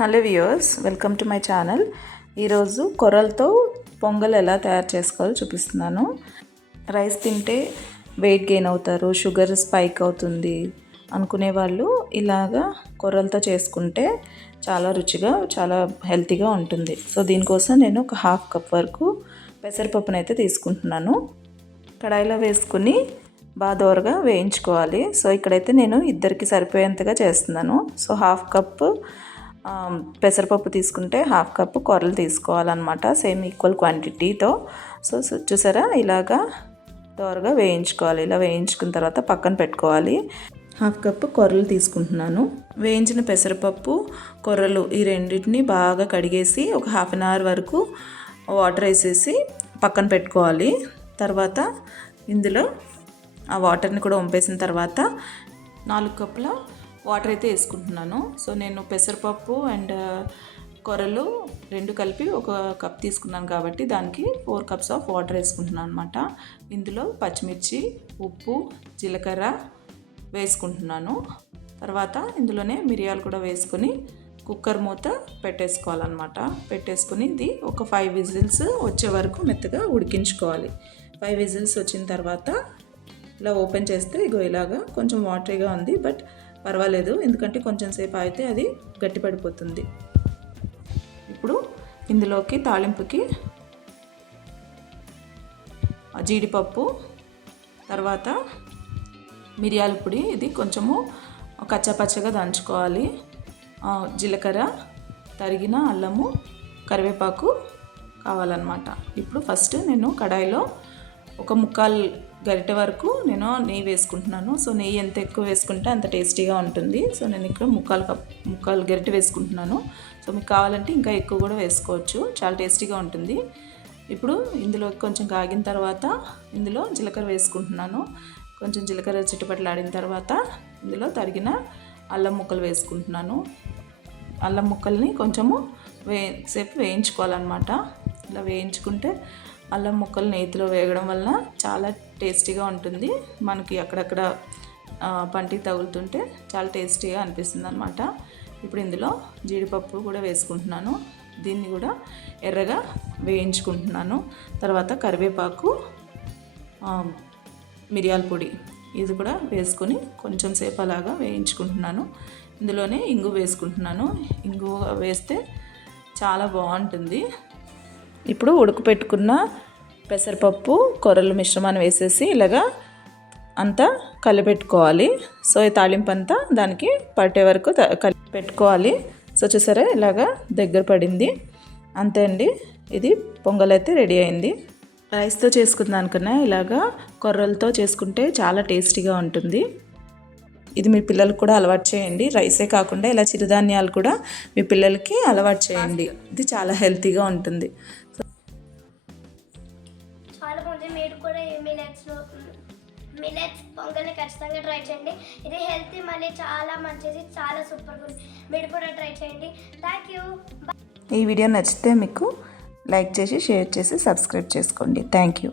Hello viewers, welcome to my channel. ఈరోజు కొర్రలతో పొంగల్ ఎలా తయారు చేసుకోవాలో చూపిస్తున్నాను. రైస్ తింటే వెయిట్ గెయిన్ అవుతారు, షుగర్ స్పైక్ అవుతుంది అనుకునే వాళ్ళు ఇలాగా కొర్రలతో చేసుకుంటే చాలా రుచిగా, చాలా హెల్తీగా ఉంటుంది. సో దీనికోసం నేను ఒక హాఫ్ కప్ వరకు పెసరపప్పును అయితే తీసుకుంటున్నాను. కడాయిలో వేసుకుని బాగా దోరగా వేయించుకోవాలి. సో ఇక్కడైతే నేను ఇద్దరికి సరిపోయేంతగా చేస్తున్నాను. సో హాఫ్ కప్ పెసరపప్పు తీసుకుంటే హాఫ్ కప్ కొర్రలు తీసుకోవాలన్నమాట, సేమ్ ఈక్వల్ క్వాంటిటీతో. సో చూసారా, ఇలాగా దోరగా వేయించుకోవాలి. ఇలా వేయించుకున్న తర్వాత పక్కన పెట్టుకోవాలి. హాఫ్ కప్ కొర్రలు తీసుకుంటున్నాను. వేయించిన పెసరపప్పు, కొర్రలు ఈ రెండింటిని బాగా కడిగేసి ఒక హాఫ్ అన్ అవర్ వరకు వాటర్ వేసేసి పక్కన పెట్టుకోవాలి. తర్వాత ఇందులో ఆ వాటర్ని కూడా వంపేసిన తర్వాత 4 కప్పుల వాటర్ అయితే వేసుకుంటున్నాను. సో నేను పెసరపప్పు అండ్ కొర్రలు రెండు కలిపి ఒక కప్ తీసుకున్నాను కాబట్టి దానికి 4 కప్స్ ఆఫ్ వాటర్ వేసుకుంటున్నాను అనమాట. ఇందులో పచ్చిమిర్చి, ఉప్పు, జీలకర్ర వేసుకుంటున్నాను. తర్వాత ఇందులోనే మిరియాలు కూడా వేసుకొని కుక్కర్ మూత పెట్టేసుకోవాలన్నమాట. పెట్టేసుకుని ఇది ఒక 5 విజిల్స్ వచ్చే వరకు మెత్తగా ఉడికించుకోవాలి. 5 విజిల్స్ వచ్చిన తర్వాత ఇలా ఓపెన్ చేస్తే ఇగో ఇలాగా కొంచెం వాటరీగా ఉంది, బట్ పర్వాలేదు, ఎందుకంటే కొంచెం సేపు అయితే అది గట్టిపడిపోతుంది. ఇప్పుడు ఇందులోకి తాలింపుకి జీడిపప్పు, తర్వాత మిరియాల పొడి, ఇది కొంచెము కచ్చాపచ్చగా దంచుకోవాలి, జీలకర్ర, తరిగిన అల్లము, కరివేపాకు కావాలన్నమాట. ఇప్పుడు ఫస్ట్ నేను కడాయిలో ఒక 1/4 గరిటె వరకు నేను నెయ్యి వేసుకుంటున్నాను. సో నెయ్యి ఎంత ఎక్కువ వేసుకుంటే అంత టేస్టీగా ఉంటుంది. సో నేను ఇక్కడ 1/4 గరిటె వేసుకుంటున్నాను. సో మీకు కావాలంటే ఇంకా ఎక్కువ కూడా వేసుకోవచ్చు, చాలా టేస్టీగా ఉంటుంది. ఇప్పుడు ఇందులో కొంచెం కాగిన తర్వాత ఇందులో జీలకర్ర వేసుకుంటున్నాను. కొంచెం జీలకర్ర చిట్టుపట్లాడిన తర్వాత ఇందులో తరిగిన అల్లం ముక్కలు వేసుకుంటున్నాను. అల్లం ముక్కల్ని కొంచెము సేపు వేయించుకోవాలన్నమాట. ఇలా వేయించుకుంటే అల్లం ముక్కలు నేతిలో వేగడం వల్ల చాలా టేస్టీగా ఉంటుంది. మనకి అక్కడక్కడ పంటికి తగులుతుంటే చాలా టేస్టీగా అనిపిస్తుంది అనమాట. ఇప్పుడు ఇందులో జీడిపప్పు కూడా వేసుకుంటున్నాను. దీన్ని కూడా ఎర్రగా వేయించుకుంటున్నాను. తర్వాత కరివేపాకు, మిరియాల పొడి ఇది కూడా వేసుకొని కొంచెం సేపు అలాగా వేయించుకుంటున్నాను. ఇందులోనే ఇంగు వేసుకుంటున్నాను. ఇంగు వేస్తే చాలా బాగుంటుంది. ఇప్పుడు ఉడకపెట్టుకున్న పెసరపప్పు, కొర్రల మిశ్రమాన్ని వేసేసి ఇలాగా అంతా కలిపెట్టుకోవాలి. సో ఈ తాలింపు అంతా దానికి పట్టే వరకు కలిపెట్టుకోవాలి. సో చూసారా, ఇలాగా దగ్గర పడింది. అంతే అండి, ఇది పొంగల్ అయితే రెడీ అయింది. రైస్తో చేసుకున్న దానికన్నా ఇలాగా కొర్రలతో చేసుకుంటే చాలా టేస్టీగా ఉంటుంది. ఇది మీ పిల్లలకు కూడా అలవాటు చేయండి. రైసే కాకుండా ఇలా చిరుధాన్యాలు కూడా మీ పిల్లలకి అలవాటు చేయండి. ఇది చాలా హెల్తీగా ఉంటుంది. చాలా బాగుంది. మీరు కూడా ఈ మిలెట్స్ పొంగల్ని ఖచ్చితంగా ట్రై చేయండి. ఇది హెల్తీ, మళ్ళీ చాలా మంచిది, చాలా సూపర్గా ఉంది. మీరు కూడా ట్రై చేయండి. Thank you. ఈ వీడియో నచ్చితే మీకు లైక్ చేసి, షేర్ చేసి, సబ్స్క్రైబ్ చేసుకోండి. Thank you.